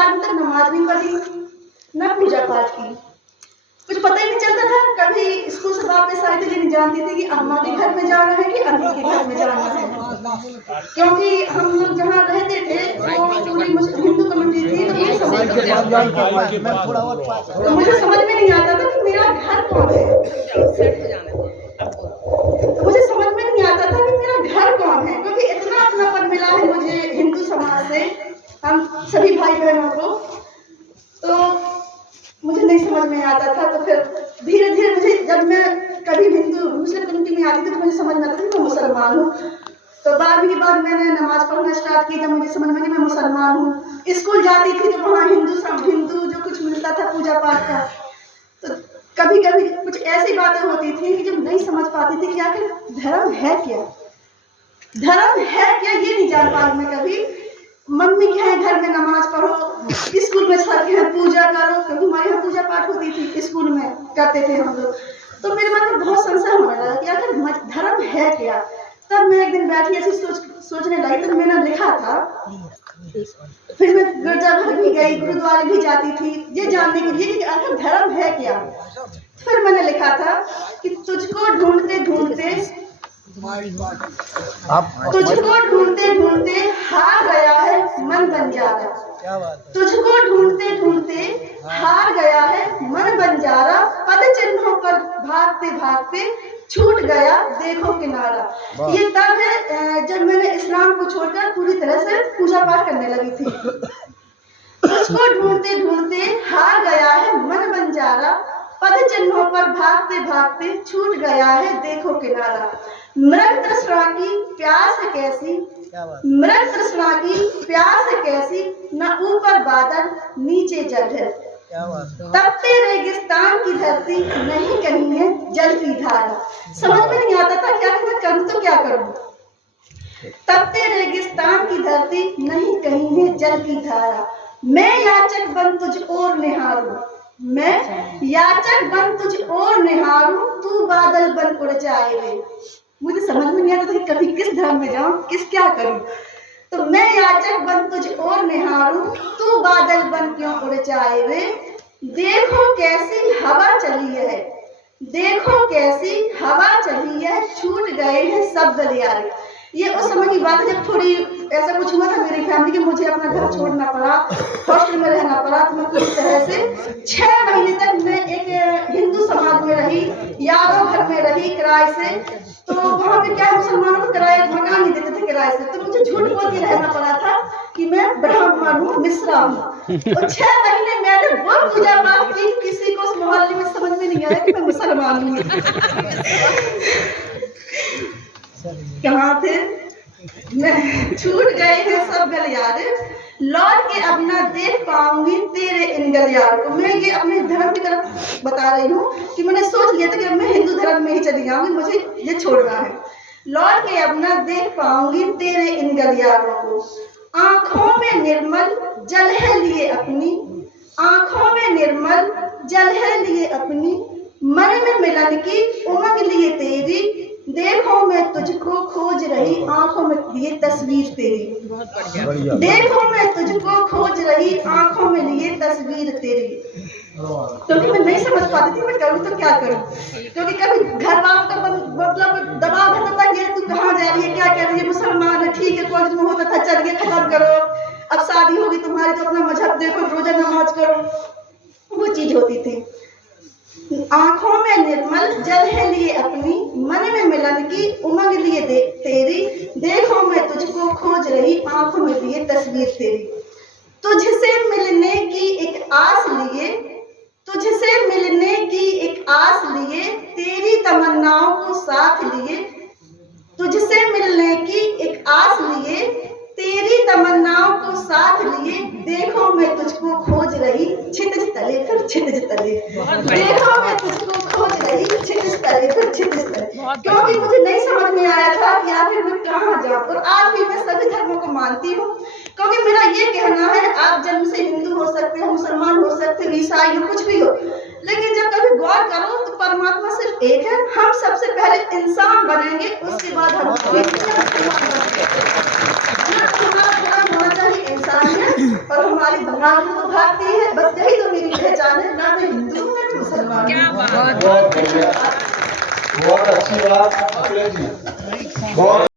आदमी तक नमाज नहीं पढ़ी, न पूजा पाठ की, कुछ पता ही नहीं चलता था। कभी स्कूल से वापस आई थी, नहीं जानती थी कि अम्मा के घर में जाना है कि अम्मी के घर में जाना है, क्योंकि हम लोग जहाँ रहते थे वो पूरी हिंदू कम्युनिटी थी। तो मुझे समझ में नहीं आता था कि मेरा घर कौन है, तो मुझे समझ में नहीं आता था कि मेरा घर कौन है, क्योंकि इतना अपनापन मिला है मुझे हिंदू समाज से, हम सभी भाई बहनों को, तो मुझे नहीं समझ में आता था। तो फिर धीरे धीरे मुझे, जब मैं कभी हिंदू मुस्लिम कम्युनिटी में आती थी तो मुझे समझ में आता था कि मैं मुसलमान हूँ। तो 12वीं के बाद मैंने नमाज पढ़ना स्टार्ट की, जब मुझे समझ में कि मैं मुसलमान हूँ। स्कूल जाती थी तो वहाँ हिंदू जो कुछ मिलता था पूजा पाठ का, तो कभी कभी कुछ ऐसी बातें होती थी कि जब नहीं समझ पाती थी कि आखिर धर्म है क्या, धर्म है क्या, ये नहीं जान पाई मैं कभी। मम्मी के हैं घर में नमाज पढ़ो, स्कूल में सर के हैं पूजा करो, क्योंकि हमारे यहाँ पूजा पाठ होती थी, स्कूल में करते थे हम लोग। तो मेरे मन में बहुत संशय होने लगा कि आखिर धर्म है क्या। तब मैं एक दिन बैठी ऐसी सोचने लगी, तो मैंने लिखा था, फिर मैं गिरजाघर भी गई, गुरुद्वारे भी जाती थी ये जानने के लिए कि आखिर धर्म है क्या। फिर मैंने लिखा था कि तुझको ढूंढते ढूंढते हार गया है मन बंजारा, तुझको ढूंढते ढूंढते हार गया है मन बंजारा, पद चिन्हों पर भागते भागते छूट गया देखो किनारा। ये तब है जब मैंने इस्लाम को छोड़कर पूरी तरह से पूजा पाठ करने लगी थी। तुझको ढूंढते ढूंढते हार गया है मन बंजारा, पद चिन्हों पर भागते भागते छूट गया है देखो किनारा। मृग तृष्णा की प्यास कैसी, मृग तृष्णा की प्यास कैसी, न ऊपर बादल नीचे जल है, तपते रेगिस्तान की धरती नहीं कहीं है जल की धारा। समझ में नहीं आता था क्या मैं करूं तो क्या करूं। तपते रेगिस्तान की धरती नहीं कहीं है जल की धारा, मैं याचक बन तुझ ओर निहारूं, मैं याचक बन तुझ ओर निहारूं, तू बादल बन उड़ जाए रे। मुझे समझ में नहीं आता था कि कभी किस धर्म में जाऊं, किस क्या करूं। तो मैं याचक बन तुझ ओर निहारूं, तू बादल बन क्यों उड़ जाए रे। देखो कैसी हवा चली है, देखो कैसी हवा चली है, छूट गए हैं सब गलियारे। ये उस समय की बात है जब थोड़ी ऐसा कुछ हुआ था मेरी फैमिली के, मुझे अपना घर छोड़ना पड़ा, हॉस्टल में रहना पड़ा। तो मैं पूरी तरह से 6 महीने तक मैं एक हिंदू समाज में रही, यादव घर में रही किराए से। तो वहाँ पे क्या मुसलमानों को किराए मकान नहीं देते थे किराए से, तो मुझे झूठ बोल के रहना पड़ा था कि मैं ब्राह्मण हूँ, मिश्रा हूँ। तो 6 महीने मैंने वो पूजा पाठ की, किसी को उस मोहल्ले में समझ में नहीं आया कि मैं मुसलमान हूँ। कहाँ थे मैं, छूट गए हैं सब गलियारे, लौट के अब ना देख पाऊंगी तेरे इन गलियारों को। मैं ये अपने धर्म की तरफ बता रही हूँ कि मैंने सोच लिया था कि अब मैं हिंदू धर्म में ही चली जाऊंगी, मुझे ये छोड़ना है। लौट के अब ना देख पाऊंगी तेरे इन गलियारों को, आंखों में निर्मल जल है लिए अपनी, आंखों में निर्मल जल है लिए अपनी, मन में मिलन की उमंग लिए तेरी, देखो मैं तुझको खोज रही आंखों में लिए तस्वीर तेरी, देखो मैं तुझको खोज रही आंखों में लिए तस्वीर तेरी। क्योंकि मैं नहीं समझ पाती थी मैं करूँ तो क्या करूँ, क्योंकि कभी घर वालों का मतलब दबाव रहता था कि तू कहाँ जा रही है, क्या कर रही है, मुसलमान है ठीक है, कॉलेज में होता था चलिए खत्म करो, अब शादी होगी तुम्हारी तो अपना मजहब देखो, रोजा नमाज करो, वो चीज होती थी। आंखों में निर्मल जल है लिए अपनी, मन में मिलन की उमंग लिए तेरी, देखो मैं तुझको खोज रही आंखों में लिए तस्वीर तेरी। तुझसे मिलने की एक आस लिए, तुझसे मिलने की एक आस लिए, तेरी तमन्नाओं को साथ लिए, तुझसे मिलने की एक आस लिए, तेरी तमन्नाओं को साथ लिए, देखो मैं तुझको खोज रही छितिज तले फिर छितिज तले, देखो मैं तुझको खोज रही छितिज तले फिर छितिज तले। क्योंकि मुझे नहीं समझ में आया था कि आखिर मैं कहाँ जाऊँ। और आज भी मैं सभी धर्मों को मानती हूँ, क्योंकि मेरा ये कहना है आप जन्म से हिंदू हो सकते हो, मुसलमान हो सकते हो, ईसाई हो, कुछ भी हो, लेकिन जब कभी गौर करो तो परमात्मा सिर्फ एक है। हम सबसे पहले इंसान बनेंगे, उसके बाद हम होना चाहिए इंसानियत और हमारी नाम तो भारतीय है, बस यही तो मेरी पहचान है, ना मैं हिंदू हूँ ना मैं मुसलमान हूँ। बहुत बढ़िया, बहुत अच्छी बात अखिलेश जी, बहुत